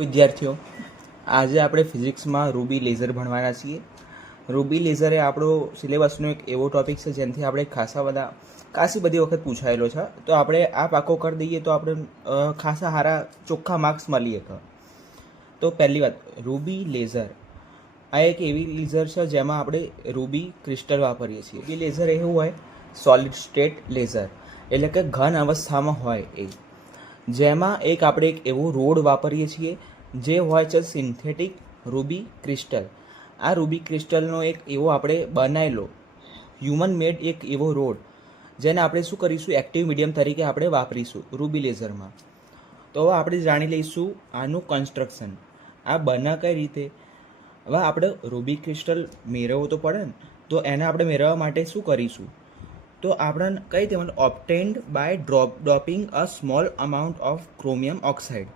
વિદ્યાર્થીઓ, આજે આપણે ફિઝિક્સમાં રૂબી લેઝર ભણવાના છીએ. રૂબી લેઝર એ આપણો સિલેબસનો એક એવો ટોપિક છે જેનાથી આપણે ખાસી બધી વખત પૂછાયેલો છે. તો આપણે આ પાકો કરી દઈએ તો આપણે ખાસા સારા ચોખ્ખા માર્ક્સ મળી શકે. તો પહેલી વાત, રૂબી લેઝર આ એક એવી લેઝર છે જેમાં આપણે રૂબી ક્રિસ્ટલ વાપરીએ છીએ. રૂબી લેઝર એવું હોય સોલિડ સ્ટેટ લેઝર, એટલે કે ઘન અવસ્થામાં હોય એ, જેમાં આપણે એક એવો રોડ વાપરીએ છીએ જે હોય છે સિન્થેટિક રૂબી ક્રિસ્ટલ. આ રૂબી ક્રિસ્ટલનો એક એવો આપણે બનાવેલો હ્યુમન મેડ એક એવો રોડ જેને આપણે શું કરીશું, એક્ટિવ મીડિયમ તરીકે આપણે વાપરીશું રૂબી લેઝરમાં. તો હવે આપણે જાણી લઈશું આનું કન્સ્ટ્રક્શન, આ બને કઈ રીતે. હવે આપણે રૂબી ક્રિસ્ટલ મેળવવું તો પડે ને, તો એને આપણે મેળવવા માટે શું કરીશું, તો આપણને કઈ તે obtained by doping a small amount of chromium oxide.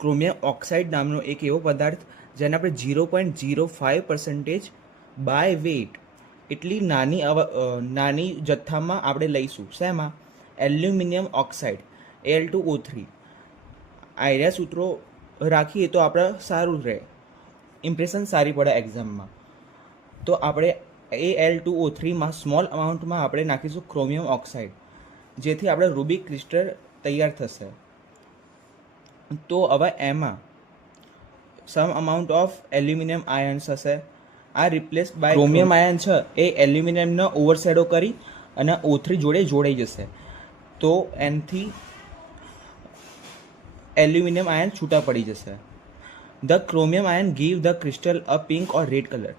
Chromium oxide નામનો એક એવો પદાર્થ જેને આપણે 0.05% બાય વેટ એટલી નાની જથ્થામાં આપણે લઈશું. શેમાં? Aluminium oxide Al2O3. આયર્યા સૂત્રો રાખીએ તો આપણે સારું રહે, ઇમ્પ્રેશન સારી પડે એક્ઝામમાં. તો આપણે Al2O3માં સ્મોલ અમાઉન્ટમાં આપણે નાખીશું ક્રોમિયમ ઓક્સાઇડ, જેથી આપણે રૂબી ક્રિસ્ટલ તૈયાર થશે. તો હવે એમાં સમ અમાઉન્ટ ઓફ એલ્યુમિનિયમ આયન્સ હશે. આ રિપ્લેસ બાય ક્રોમિયમ આયન છે એ એલ્યુમિનિયમને ઓવરશેડો કરી અને O3 જોડે જોડાઈ જશે. તો એનાથી એલ્યુમિનિયમ આયન છૂટા પડી જશે. The chromium ion give the crystal a pink or red colour.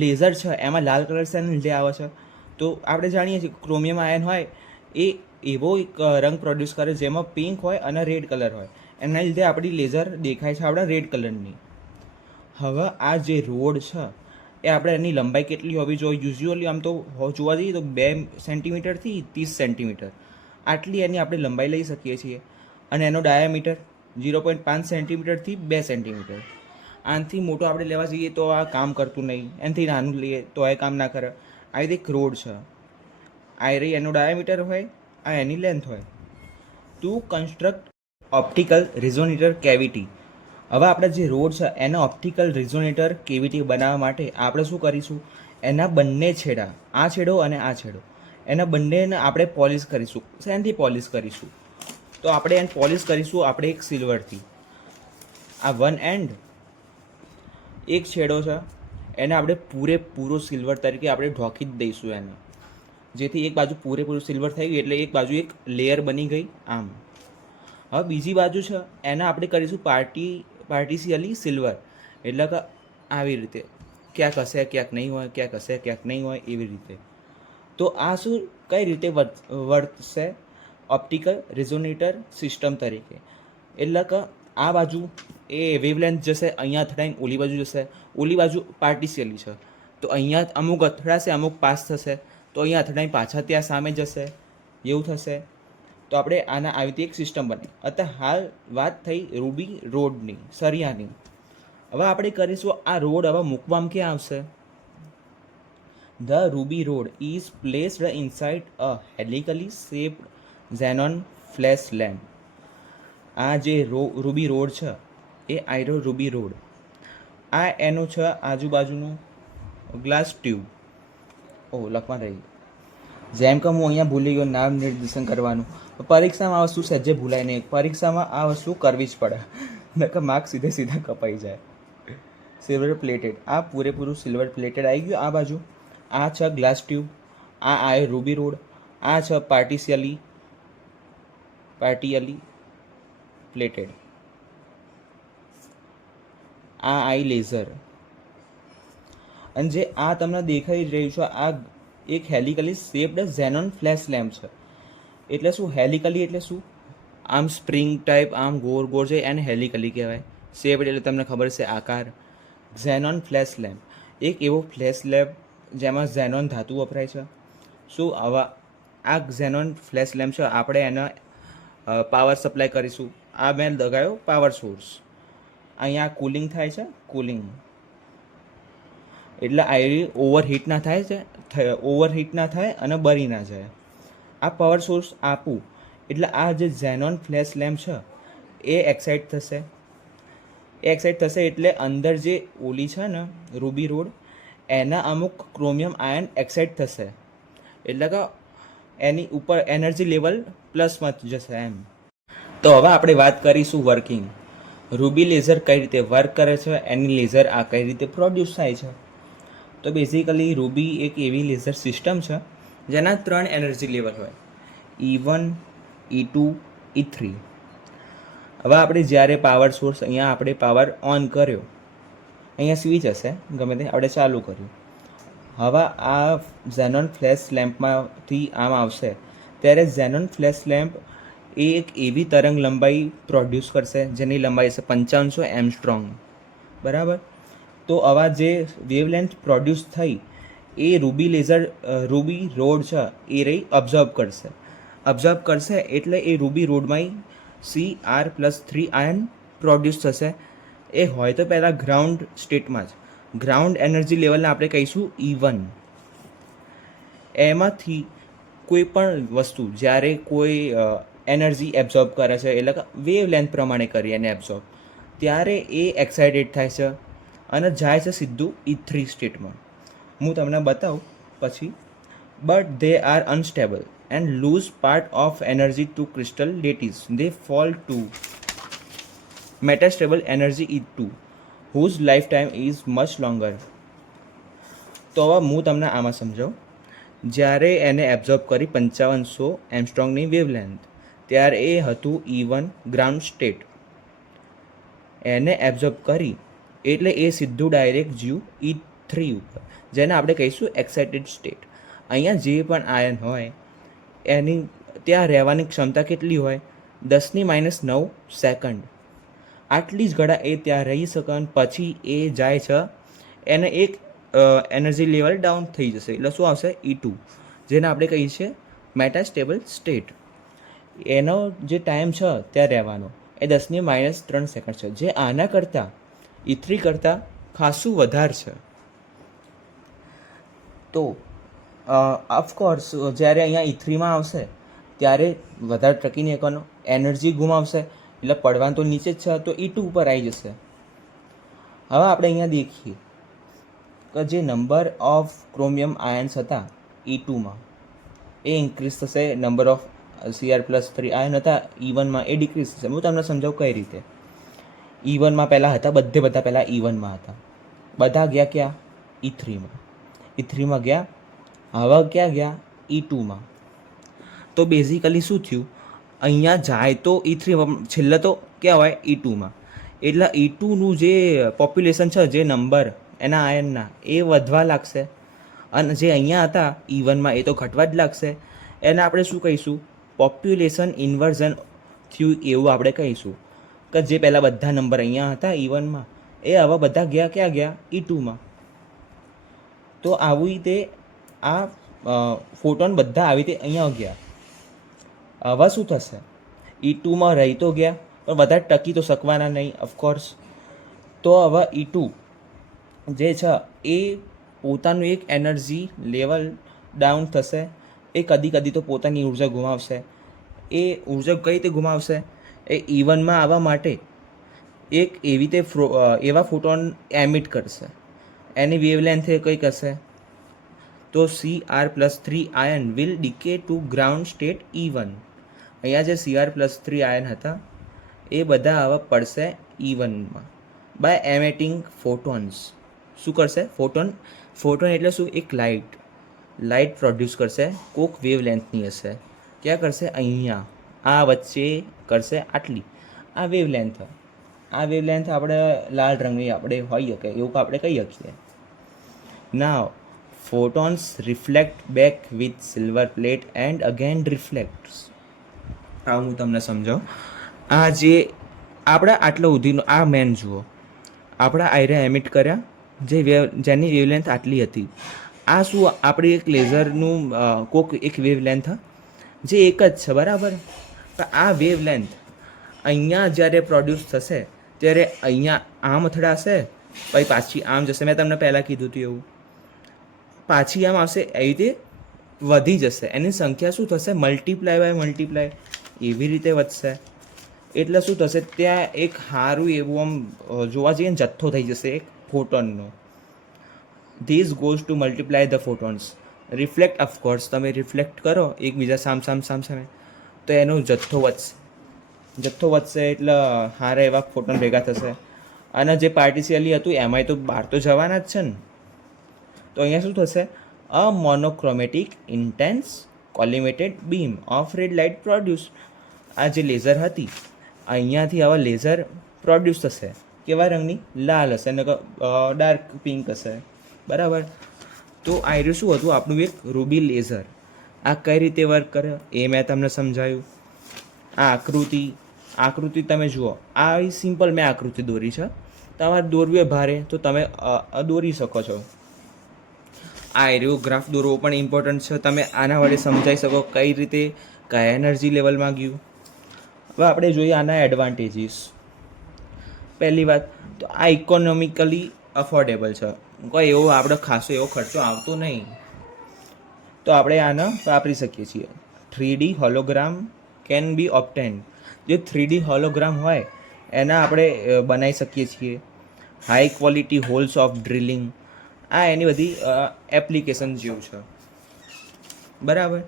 Laser છે એમાં લાલ કલર શેને લીધે આવે છે, તો આપણે જાણીએ છીએ ક્રોમિયમ આયન હોય એ એવો એક રંગ પ્રોડ્યુસ કરે જેમાં પિંક હોય અને રેડ કલર હોય, એના લીધે આપણી લેઝર દેખાય છે આપણા રેડ કલરની. હવે આ જે રોડ છે એ આપણે એની લંબાઈ કેટલી હોવી જોઈએ, યુઝ્યુઅલી આમ તો જોવા જઈએ તો 2 સેન્ટીમીટરથી 30 સેન્ટીમીટર આટલી એની આપણે લંબાઈ લઈ શકીએ છીએ. અને એનો ડાયામીટર 0.5 સેન્ટીમીટરથી 2 સેન્ટીમીટર. આનાથી મોટો આપણે લેવા જઈએ તો આ કામ કરતું નહીં, એનાથી નાનું લઈએ તો એ કામ ના કરે. આ રીતે એક રોડ છે, આ રહી એનો ડાયામીટર હોય, આ એની લેન્થ હોય. To construct optical resonator cavity. હવે આપણે જે રોડ છે એને ઓપ્ટિકલ રિઝોનેટર કેવિટી બનાવવા માટે આપણે શું કરીશું, એના બંને છેડા, આ છેડો અને આ છેડો, એના બંનેને આપણે પોલિશ કરીશું. શેનાથી પોલિશ કરીશું, તો આપણે એને પોલિશ કરીશું આપણે એક સિલ્વરથી. આ વન એન્ડ એક છેડો છે એને આપણે પૂરેપૂરો સિલ્વર તરીકે આપણે ઢોકી જ દઈશું એને, જેથી એક બાજુ પૂરેપૂરું સિલ્વર થઈ ગયું એટલે એક બાજુ એક લેયર બની ગઈ આમ. હવે બીજી બાજુ છે એને આપણે કરીશું પાર્ટિશિયલી સિલ્વર, એટલે કે આવી રીતે ક્યાંક હશે ક્યાંક નહીં હોય, ક્યાંક હશે ક્યાંક નહીં હોય, એવી રીતે. તો આ શું કઈ રીતે વર્તશે, ઓપ્ટિકલ રિઝોનેટર સિસ્ટમ તરીકે. એટલે કે આ બાજુ એ વેવલેન્થ જશે, અહીંયા અથડાઈને ઓલી બાજુ જશે, ઓલી બાજુ પાર્ટિશિયલી છે તો અહીંયા અમુક અથડાશે અમુક પાસ થશે, તો અહીંયા અથડાઈને પાછા ત્યાં સામે જશે, એવું થશે. તો આપણે આના આવી રીતે એક સિસ્ટમ બની. અત્યારે હાલ વાત થઈ રૂબી રોડની, સરિયાની. હવે આપણે કરીશું આ રોડ હવે મૂકવામાં ક્યાં આવશે. The ruby rod is placed inside a helically shaped xenon flash lamp. આ જે રૂબી રોડ છે એ આયરો રૂબી રોડ, આ એનો છે આજુબાજુનું ગ્લાસ ટ્યુબ. લખવા રહી, જેમ કે હું અહીંયા ભૂલી ગયો નામ નિર્દેશન કરવાનું. પરીક્ષામાં આ વસ્તુ સહેજે ભૂલાય નહીં, પરીક્ષામાં આ વસ્તુ કરવી જ પડે, નકર માર્ક સીધા કપાઈ જાય. સિલ્વર પ્લેટેડ, આ પૂરેપૂરું સિલ્વર પ્લેટેડ આવી ગયું. આ બાજુ આ છે ગ્લાસ ટ્યુબ, આ આયો રૂબી રોડ, આ છે પાર્ટિશિયલી પ્લેટેડ, આ આઈ લેઝર. અને જે આ તમને દેખાઈ રહ્યું છે આ એક હેલિકલી શેપ્ડ ઝેનોન ફ્લેશ લેમ્પ છે. એટલે શું હેલિકલી એટલે શું, આમ સ્પ્રિંગ ટાઈપ આમ ગોળ છે એને હેલિકલી કહેવાય. શેપ્ડ એટલે તમને ખબર છે આકાર. ઝેનોન ફ્લેશ લેમ્પ એક એવો ફ્લેશ લેમ્પ જેમાં ઝેનોન ધાતુ વપરાય છે. શું આવા આ ઝેનોન ફ્લેશ લેમ્પ છે, આપણે એને પાવર સપ્લાય કરીશું. આ મેં લગાવ્યો પાવર સોર્સ, અહીંયા કુલિંગ થાય છે, કુલિંગ એટલે આયરી ઓવરહીટ ના થાય અને બળી ના જાય. આ પાવર સોર્સ આપું એટલે આ જે ઝેનોન ફ્લેશ લેમ્પ છે એ એક્સાઇટ થશે. એ એક્સાઇટ થશે એટલે અંદર જે ઓલી છે ને રૂબી રોડ એના અમુક ક્રોમિયમ આયન એક્સાઇટ થશે, એટલે કે એની ઉપર એનર્જી લેવલ પ્લસમાં જશે એમ. તો હવે આપણે વાત કરીશું વર્કિંગ. રૂબી લેઝર કઈ રીતે વર્ક કરે છે, એની લેઝર આ કઈ રીતે પ્રોડ્યુસ થાય છે. તો બેઝિકલી રૂબી એક એવી લેઝર સિસ્ટમ છે જેના 3 એનર્જી લેવલ હોય, E1, E2, E3. હવે આપણે જ્યારે પાવર સોર્સ અહીંયા આપણે પાવર ઓન કર્યો, અહીંયા સ્વિચ હશે ગમે તે આપણે ચાલુ કર્યું, હવે આ ઝેનોન ફ્લેશ લેમ્પમાંથી આમ આવશે ત્યારે ઝેનોન ફ્લેશ લેમ્પ એ એક એવી તરંગ લંબાઈ પ્રોડ્યુસ કરશે જેની લંબાઈ હશે 5500 એમસ્ટ્રોંગ, બરાબર. તો આવા જે વેવલેન્થ પ્રોડ્યુસ થઈ એ રૂબી રોડ છે એ રહી અબ્ઝર્વ કરશે એટલે એ રૂબી રોડમાં Cr+3 આયન પ્રોડ્યુસ થશે. એ હોય તો પહેલાં ગ્રાઉન્ડ સ્ટેટમાં જ, ગ્રાઉન્ડ એનર્જી લેવલને આપણે કહીશું E1. એમાંથી કોઈ પણ વસ્તુ જ્યારે કોઈ એનર્જી એબ્ઝોર્બ કરે છે, એટલે કે વેવ લેન્થ પ્રમાણે કરી એને એબ્ઝોર્બ, ત્યારે એ એક્સાઇટેડ થાય છે અને જાય છે સીધું E3 સ્ટેટમાં. હું તમને બતાવું પછી. But they are unstable and lose part of energy to crystal lattice. They fall to metastable energy E2 whose lifetime is much longer. તો હવે હું તમને આમાં સમજાવું. જ્યારે એને એબ્ઝોર્બ કરી 5500 એમસ્ટ્રોંગની વેવલેન્થ, ત્યારે એ હતું E1 ગ્રાઉન્ડ સ્ટેટ. એને એબ્ઝોર્બ કરી એટલે એ સીધું ડાયરેક્ટ જ્યું E3 ઉપર, જેને આપણે કહીશું એક્સાઇટેડ સ્ટેટ. અહીંયા જે પણ આયન હોય એની ત્યાં રહેવાની ક્ષમતા કેટલી હોય, 10⁻9 સેકન્ડ. આટલી જ ઘડા એ ત્યાં રહી શકે અને પછી એ જાય છે, એને એક એનર્જી લેવલ ડાઉન થઈ જશે એટલે શું આવશે E2, જેને આપણે કહીએ છીએ મેટાસ્ટેબલ સ્ટેટ. એનો જે ટાઈમ છે ત્યાં રહેવાનો એ 10⁻3 સેકન્ડ છે, જે આના કરતાં E3 કરતાં ખાસું વધારે છે. તો ઓફકોર્સ જ્યારે અહીંયા E3માં આવશે ત્યારે વધારે ટકી નહીં કરવાનો, એનર્જી ગુમાવશે એટલે પડવાનું તો નીચે જ છે, તો E2 ઉપર આવી જશે. હવે આપણે અહીંયા દેખીએ કે જે નંબર ઓફ ક્રોમિયમ આયન્સ હતા E2માં એ ઇન્ક્રીઝ થશે, નંબર ઓફ Cr+3 આયન હતા E1માં એ ડિક્રીઝ થશે. હું તમને સમજાવું કઈ રીતે. E1માં પહેલાં હતા બધા પહેલાં E1માં હતા, બધા ગયા ક્યાં E3માં, E3માં ગયા, હવે ક્યાં ગયા E2માં. તો બેઝિકલી શું થયું, અહીંયા જાય તો E3, છેલ્લે તો ક્યાં હોય E2માં. એટલે E2નું જે પોપ્યુલેશન છે, જે નંબર એના આયનના એ વધવા લાગશે અને જે અહીંયા હતા E1માં એ તો ઘટવા જ લાગશે. એને આપણે શું કહીશું, પોપ્યુલેશન ઇન્વર્ઝન થયું એવું આપણે કહીશું. કે જે પહેલાં બધા નંબર અહીંયા હતા E1માં એ હવે બધા ગયા ક્યાં ગયા E2માં. તો આવી રીતે આ ફોટોન બધા આવી રીતે અહીંયા ગયા. હવે શું થશે, E2માં રહી તો ગયા પણ વધારે ટકી તો શકવાના નહીં ઓફકોર્સ. તો હવે E2 જે છે એ પોતાનું એક એનર્જી લેવલ ડાઉન થશે, એ કદી તો પોતાની ઉર્જા ગુમાવશે. એ ઉર્જા કઈ રીતે ગુમાવશે, એ E1માં આવવા માટે એક એવી રીતે એવા ફોટોન એમિટ કરશે, એની વેવલેન્થ કંઈક હશે. તો Cr+3 ion will decay to ground state E1. અહીંયા જે Cr+3 આયન હતા એ બધા હવે પડશે E1માં બાય એમિટિંગ ફોટોન્સ. શું કરશે, ફોટોન એટલે શું, એક લાઇટ પ્રોડ્યુસ કરશે, કોક વેવલેન્થની હશે. ક્યાં કરશે, અહીંયા આ વચ્ચે કરશે આટલી, આ વેવલેન્થ આપણે લાલ રંગની આપણે હોઈ શકે એવું આપણે કહી શકીએ. નાવ photons reflect back with silver plate and again reflects. હું તમને સમજાવું. આ જે આપણા આટલા સુધીનો આ મેન જુઓ, આપણા આયરા એમિટ કર્યા જેની વેવલેન્થ આટલી હતી. આ શું, આપણી એક લેઝરનું એક વેવલેન્થ જે એક જ છે, બરાબર. પણ આ વેવલેન્થ અહીંયા જ્યારે પ્રોડ્યુસ થશે ત્યારે અહીંયા આમ અથડાશે, પછી પાછી આમ જશે. મેં તમને પહેલાં કીધું હતું એવું, પાછી આમ આવશે, એવી રીતે વધી જશે. એની સંખ્યા શું થશે, મલ્ટીપ્લાય એવી રીતે વધશે. એટલે શું થશે, ત્યાં એક સારું એવું આમ જોવા જઈએ ને જથ્થો થઈ જશે એક ફોટોનનો. This goes to multiply the photons. Reflect of course, તમે રિફ્લેક્ટ કરો એકબીજા સામે તો એનો જથ્થો વધશે એટલે સારા એવા ફોટોન ભેગા થશે. અને જે પાર્ટિશિયલી હતું એમાંય તો બહાર તો જવાના જ છે ને. તો અહીંયા શું થશે, a monochromatic intense collimated beam of red light produce. આ જે લેઝર હતી અહીંયાથી આવા લેઝર પ્રોડ્યુસ થશે. કેવા રંગની? લાલ હશે અને ડાર્ક પિંક હશે. બરાબર. તો આ રહ્યું શું હતું આપણું એક રૂબી લેઝર. આ કઈ રીતે વર્ક કરે એ મેં તમને સમજાયું. આ આકૃતિ તમે જુઓ, આ સિમ્પલ મેં આકૃતિ દોરી છે. તમારે દોરવી હોય ભારે તો તમે દોરી શકો છો. આ એરિયોગ્રાફ દોરવો પણ ઇમ્પોર્ટન્ટ છે. તમે આના વડે સમજાવી શકો કઈ રીતે કયા એનર્જી લેવલમાં ગયું. હવે આપણે જોઈએ આના એડવાન્ટેજીસ. પહેલી વાત તો આ ઇકોનોમિકલી અફોર્ડેબલ છે. કોઈ એવો આપણે ખાસો એવો ખર્ચો આવતો નહીં, તો આપણે આને વાપરી શકીએ છીએ. 3D hologram can be ઓબ્ટેન્ડ. જે 3D હોલોગ્રામ હોય એના આપણે બનાવી શકીએ છીએ. High quality holes of drilling. આ એની બધી એપ્લિકેશન જેવું છે. બરાબર.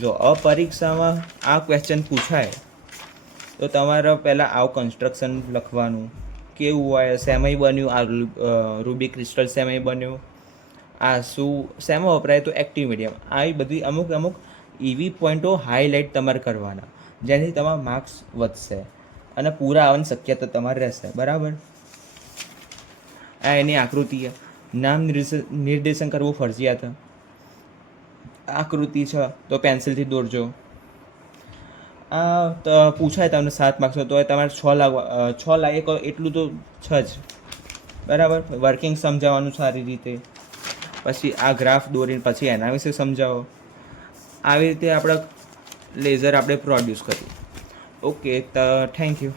જો પરીક્ષામાં આ ક્વેશ્ચન પૂછાય તો તમારે પહેલાં આવું કન્સ્ટ્રક્શન લખવાનું, કેવું હોય, શેમાંય બન્યું, આ રૂબી ક્રિસ્ટલ શેમાંય બન્યું, આ શું શેમાં વપરાય, તો એક્ટિવ મીડિયમ. આવી બધી અમુક એવી પોઈન્ટો હાઇલાઇટ તમારે કરવાના જેનાથી તમારા માર્ક્સ વધશે અને પૂરા આવવાની શક્યતા તમારે રહેશે. બરાબર. આ એની આકૃતિ છે. નામ નિર્દેશન કરવું ફરજિયાત. આકૃતિ છે તો પેન્સિલથી દોરજો. આ તો પૂછાય તમને 7 માર્ક્સ તો તમારે 6 લાગે એટલું તો છે જ. બરાબર. વર્કિંગ સમજાવવાનું સારી રીતે, પછી આ ગ્રાફ દોરીને પછી એના વિશે સમજાવો. આવી રીતે આપણે લેઝર આપણે પ્રોડ્યુસ કર્યું. ઓકે, તો થેન્ક યુ.